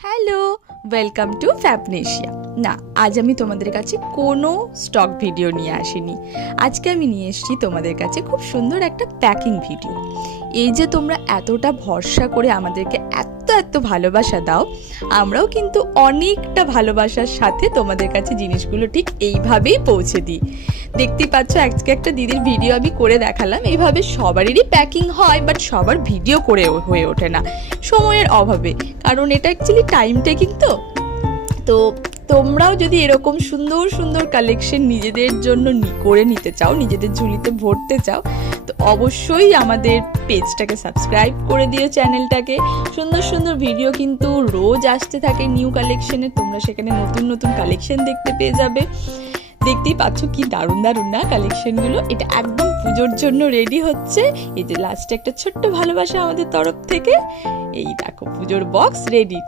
Hello, welcome to ফ্যাবনেশিয়া। না, আজ আমি তোমাদের কাছে কোনো স্টক ভিডিও নিয়ে আসিনি। আজকে আমি নিয়ে এসেছি তোমাদের কাছে খুব সুন্দর একটা প্যাকিং ভিডিও। এই যে তোমরা এতটা ভরসা করে আমাদেরকে এত ভালোবাসা দাও, আমরাও কিন্তু অনেকটা ভালোবাসার সাথে তোমাদের কাছে জিনিসগুলো ঠিক এইভাবেই পৌঁছে দিই। দেখতেই পাচ্ছ, আজকে একটা দিদির ভিডিও আমি করে দেখালাম। এইভাবে সবারই প্যাকিং হয়, বাট সবার ভিডিও করে হয়ে ওঠে না সময়ের অভাবে, কারণ এটা অ্যাকচুয়ালি টাইম টেকিং। তো তোমরাও যদি এরকম সুন্দর সুন্দর কালেকশন নিজেদের জন্য করে নিতে চাও, নিজেদের ঝুলিতে ভরতে চাও, তো অবশ্যই আমাদের পেজটাকে সাবস্ক্রাইব করে দিও, চ্যানেলটাকে। সুন্দর সুন্দর ভিডিও কিন্তু রোজ আসতে থাকে নিউ কালেকশনে, তোমরা সেখানে নতুন নতুন কালেকশন দেখতে পেয়ে যাবে। দেখতেই পাচ্ছ কি দারুণ দারুণ না কালেকশনগুলো। এটা একদম পুজোর জন্য রেডি হচ্ছে। এই যে লাস্টে একটা ছোট্ট ভালোবাসা আমাদের তরফ থেকে। এই দেখো পুজোর বক্স রেডি।